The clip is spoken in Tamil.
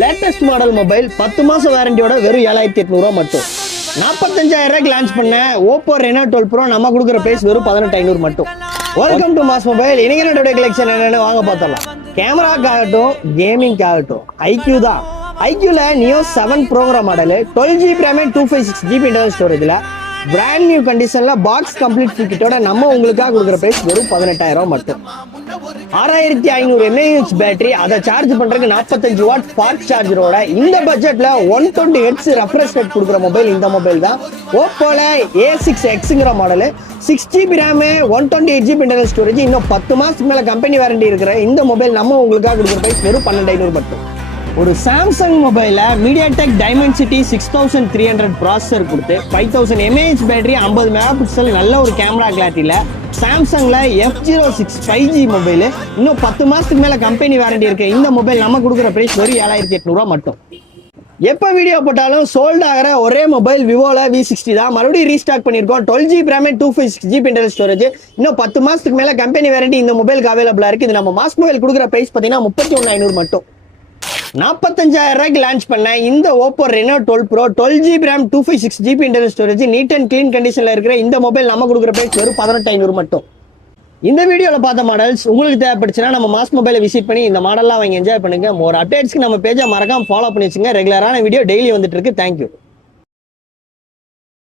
லேட்டஸ்ட் மாடல் மொபைல் 10 மாசம் வாரண்டியோட வெறும் 7800 மட்டும். 45000 லான்ச் பண்ண Oppo Reno 12 Pro நம்ம கொடுக்குற பிரைஸ் வெறும் 18500 மட்டும். Welcome to mass mobile. இன்னைக்கு என்னோட கலெக்ஷன் என்னன்னு வாங்க பார்த்தலாம். கேமராக்காகட்டும் கேமிங்காகட்டும் ஐக்யூ தான். ஐக்யூல Neo 7 program model 12GB RAM 256GB internal ஸ்டோரேஜ்ல பிராண்ட் நியூ கண்டிஷன்ல பாக்ஸ் கம்ப்ளீட் கிட்டோட நம்ம உங்களுக்காக கொடுக்குற பிரைஸ் வெறும் 18000 மட்டும். 6500 mAh பேட்டரி, அதை சார்ஜ் பண்றதுக்கு 45 வாட் ஃபாஸ்ட் சார்ஜரோட இந்த பட்ஜெட்ல 120 Hz ரெஃப்ரெஷ் ரேட் கொடுக்குற மொபைல் இந்த மொபைல் தான். ஓப்போல A6Xங்கிற model 6GB RAM 128GB internal storage, இன்னும் 10 மாசத்துக்கு மேல கம்பெனி வாரண்டி இருக்கிற இந்த மொபைல் நம்ம உங்களுக்காக கொடுக்குற பிரைஸ் வெறும் 12500 மட்டும். ஒரு சாம்சங் மொபைல MediaTek Dimensity 6300 ப்ராசஸர் கொடுத்து 5000 mAh பேட்டரி 50 மெகா பிக்சல் நல்ல ஒரு கேமரா கிளாரிட்டியில சாம்சங்ல F06 5G மொபைல், இன்னும் 10 மாசத்துக்கு மேல கம்பெனி வாரண்டி இருக்க இந்த மொபைல் நம்ம கொடுக்குற பிரைஸ் வெறும் 7800 மட்டும். எப்போ வீடியோ போட்டாலும் சோல்ட் ஆகிற ஒரே மொபைல் விவோல V60 தான். மறுபடியும் ரீஸ்டாக் பண்ணியிருக்கோம். 12GB RAM 256GB internal storage, இன்னும் 10 மாசத்துக்கு மேல கம்பெனி வாரண்டி இந்த மொபைலுக்கு அவைலபிளா இருக்கு. இது நம்ம மாஸ் மொபைல் கொடுக்குற பிரைஸ் பார்த்தீங்கன்னா 31500 மட்டும். 45000 லான்ச் பண்ண இந்த Oppo Reno 12 Pro 12GB RAM 256GB internal storage neat and clean கண்டிஷன்ல இருக்கிற இந்த மொபைல் நம்ம கொடுக்குற பிரைஸ் வெறும் 18500 மட்டும். இந்த வீடியோல பார்த்த மாடல்ஸ் உங்களுக்கு தேவைப்படுச்சுன்னா நம்ம மாஸ் மொபைலை விசிட் பண்ணி இந்த மாடல்லாம் வாங்கி என்ஜாய் பண்ணுங்க. மோர் அப்டேட்ஸ்க்கு நம்ம பேஜை மறக்காம ஃபாலோ பண்ணி வச்சுங்க. ரெகுலரான வீடியோ டெய்லி வந்துட்டு இருக்கு. தேங்க்யூ.